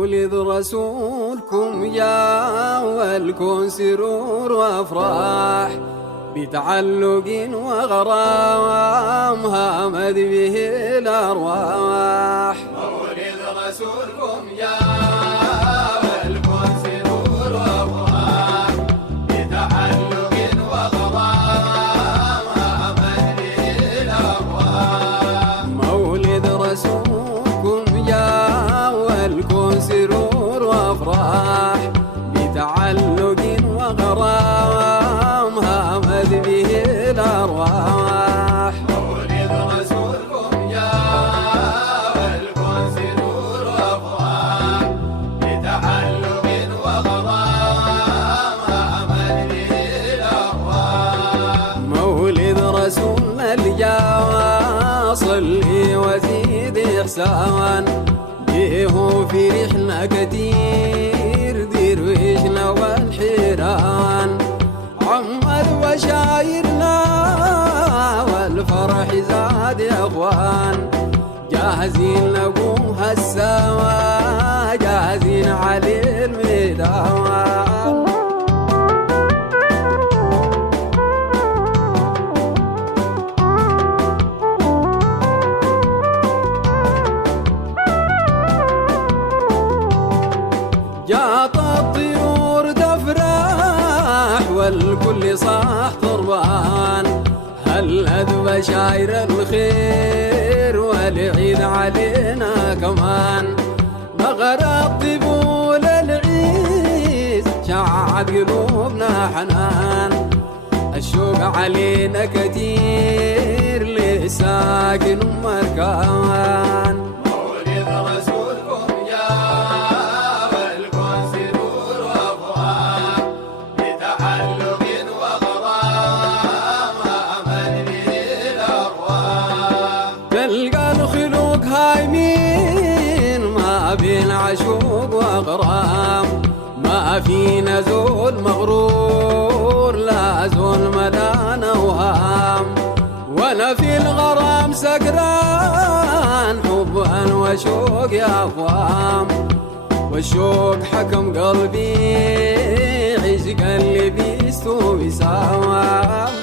مولد رسولكم يا والكون سرور وافراح بتعلق وغرام هامد به الارواح. مولد رسولكم يا والكون سرور وافراح بتعلق وغرام هامد به الارواح. مولد رسولكم يا والكون سرور وافراح بتعلق وغرام هامد به الارواح. مولد رسولكم يا والكون سرور وافراح بتعلق وغرام هامد به الارواح. مولد رسولنا الجوا صلي وزيد إحسان بيه في رحلة كتير درويشنا والحيران عمر وشايرنا والفرح زاد يا اخوان. جاهزين نقوم هالسوا جاهزين على الميدان. جات الطيور تفرح والكل صاح طربان هلت بشاير الخير والعيد علينا كمان. بغر الطبول العيد شعب قلوبنا حنان الشوق علينا كتير لساكن مركان. مولد رسولكم يا والكون سرور وافراح بتعلق وغرام هامد به الارواح. تلقى الخلوق هايمين ما بين عشوق وغرام ما فينا زول مغرور لا زول ملان اوهام ولا في الغرام سكران حبا وشوق يا اخوام. والشوق حكم قلبي عشق اللي بيستو بسام.